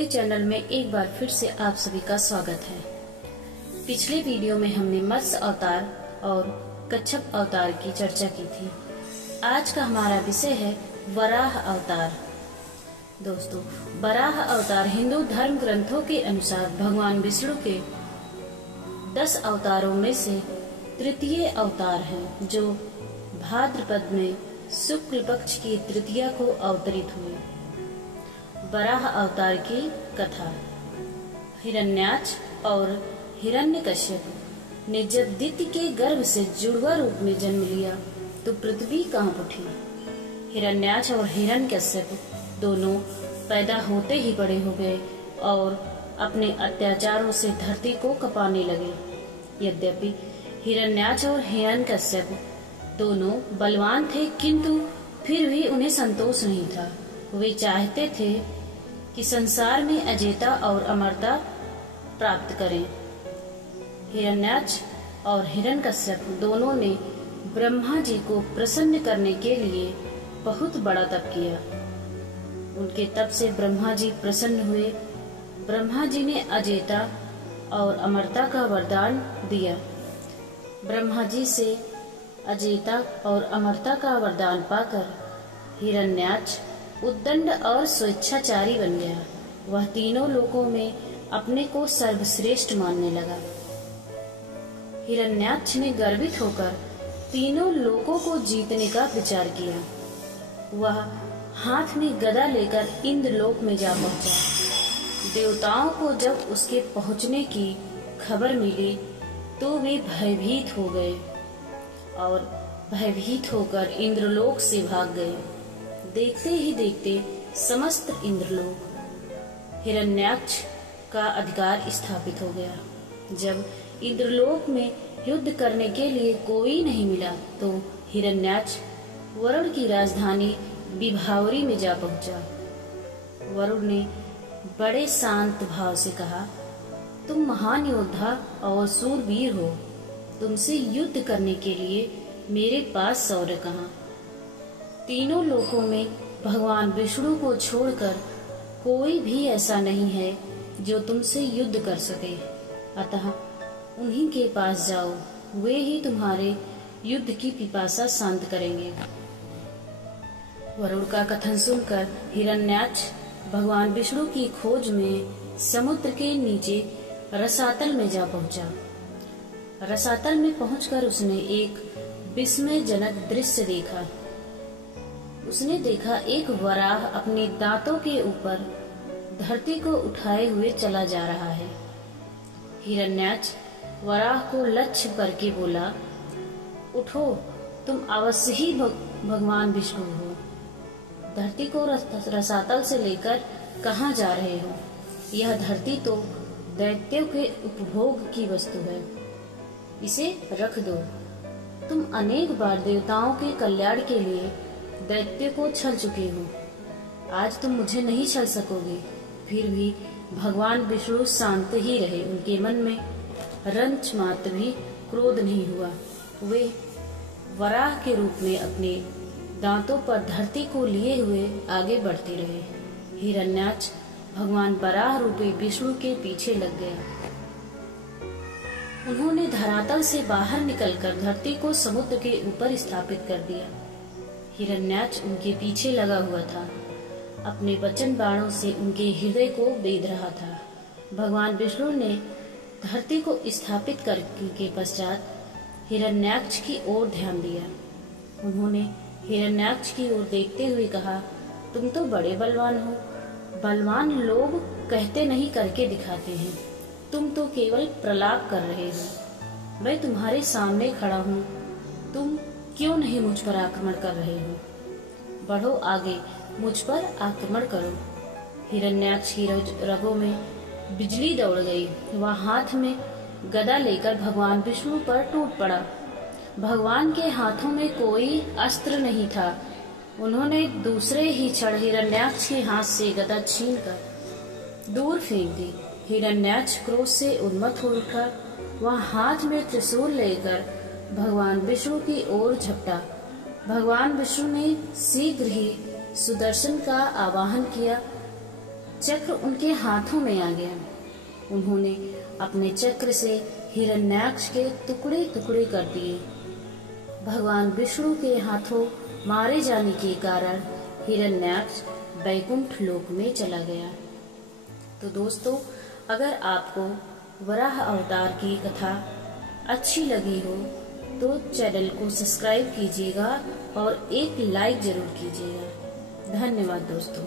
भक्ति चैनल में एक बार फिर से आप सभी का स्वागत है। पिछले वीडियो में हमने मत्स्य अवतार और कच्छप अवतार की चर्चा की थी। आज का हमारा विषय है वराह अवतार। दोस्तों, वराह अवतार हिंदू धर्म ग्रंथों के अनुसार भगवान विष्णु के 10 अवतारों में से तृतीय अवतार है, जो भाद्रपद में शुक्ल पक्ष की तृतीया को अवतरित हुए। वराह अवतार की कथा। हिरण्याक्ष और हिरण्यकश्यप ने जब दिति के गर्भ से जुड़वा रूप में जन्म लिया तो पृथ्वी कांप उठी। हिरण्याक्ष और हिरण्यकश्यप दोनों पैदा होते ही बड़े हो गए और अपने अत्याचारों से धरती को कपाने लगे। यद्यपि हिरण्याक्ष और हिरण्यकश्यप दोनों बलवान थे, किंतु फिर भी उन्हें संतोष नहीं था। वे चाहते थे कि संसार में अजेयता और अमरता प्राप्त करें। हिरण्याक्ष और हिरण्यकश्यप दोनों ने ब्रह्मा जी को प्रसन्न करने के लिए बहुत बड़ा तप किया। उनके तप से ब्रह्मा जी प्रसन्न हुए। ब्रह्मा जी ने अजेयता और अमरता का वरदान दिया। ब्रह्मा जी से अजेयता और अमरता का वरदान पाकर हिरण्याक्ष उद्दंड और स्वेच्छाचारी बन गया। वह तीनों लोकों में अपने को सर्वश्रेष्ठ मानने लगा। हिरण्याक्ष ने गर्वित होकर तीनों लोकों को जीतने का विचार किया। वह हाथ में गदा लेकर इंद्रलोक में जा पहुंचा। देवताओं को जब उसके पहुंचने की खबर मिली तो वे भयभीत हो गए और भयभीत होकर इंद्रलोक से भाग गए। देखते ही देखते समस्त इंद्रलोक हिरण्याक्ष का अधिकार स्थापित हो गया। जब इंद्रलोक में युद्ध करने के लिए कोई नहीं मिला तो हिरण्याक्ष वरुण की राजधानी विभावरी में जा पहुंचा। वरुण ने बड़े शांत भाव से कहा, तुम महान योद्धा और सूरवीर हो। तुमसे युद्ध करने के लिए मेरे पास शौर्य कहाँ। तीनों लोकों में भगवान विष्णु को छोड़कर कोई भी ऐसा नहीं है जो तुमसे युद्ध कर सके। अतः उन्हीं के पास जाओ, वे ही तुम्हारे युद्ध की पिपासा शांत करेंगे। वरुण का कथन सुनकर हिरण्याक्ष भगवान विष्णु की खोज में समुद्र के नीचे रसातल में जा पहुंचा। रसातल में पहुंचकर उसने एक विस्मयजनक दृश्य देखा। उसने देखा एक वराह अपने दांतों के ऊपर धरती को उठाए हुए चला जा रहा है। हिरण्याक्ष वराह को लक्ष्य करके बोला, उठो, तुम अवश्य ही भगवान विष्णु हो। धरती को रसातल से लेकर कहाँ जा रहे हो? यह धरती तो दैत्यों के उपभोग की वस्तु है, इसे रख दो। तुम अनेक बार देवताओं के कल्याण के लिए दैत्य को छल चुके हो, आज तुम मुझे नहीं छल सकोगे। फिर भी भगवान विष्णु शांत ही रहे। उनके मन में रंच मात्र भी क्रोध नहीं हुआ। वे वराह के रूप में अपने दांतों पर धरती को लिए हुए आगे बढ़ते रहे। हिरण्याक्ष भगवान वराह रूपी विष्णु के पीछे लग गया। उन्होंने धरातल से बाहर निकलकर धरती को समुद्र के ऊपर स्थापित कर दिया। हिरण्याक्ष उनके पीछे लगा हुआ था, अपने वचन बाणों से उनके हृदय को बेध रहा था। भगवान विष्णु ने धरती को स्थापित करने के पश्चात हिरण्याक्ष की ओर ध्यान दिया। उन्होंने हिरण्याक्ष की ओर देखते हुए कहा, तुम तो बड़े बलवान हो। बलवान लोग कहते नहीं, करके दिखाते हैं। तुम तो केवल प्रलाप कर रहे हो। मैं तुम्हारे सामने खड़ा हूँ, तुम क्यों नहीं मुझ पर आक्रमण कर रहे हो? बढ़ो आगे, मुझ पर आक्रमण करो। हिरण्याक्ष की रगों में बिजली दौड़ गई। वह हाथ में गदा लेकर भगवान विष्णु पर टूट पड़ा। भगवान के हाथों में कोई अस्त्र नहीं था। उन्होंने दूसरे ही क्षण हिरण्याक्ष के हाथ से गदा छीनकर दूर फेंक दी। हिरण्याक्ष क्रोध से उन्मत्त हो उठा। वह हाथ में त्रिशूल लेकर भगवान विष्णु की ओर झपटा। भगवान विष्णु ने शीघ्र ही सुदर्शन का आवाहन किया चक्र उनके हाथों में आ गया। उन्होंने अपने चक्र से हिरण्याक्ष के टुकड़े टुकड़े कर दिए। भगवान विष्णु के हाथों मारे जाने के कारण हिरण्याक्ष वैकुंठ लोक में चला गया। तो दोस्तों, अगर आपको वराह अवतार की कथा अच्छी लगी हो तो चैनल को सब्सक्राइब कीजिएगा और एक लाइक जरूर कीजिएगा। धन्यवाद दोस्तों।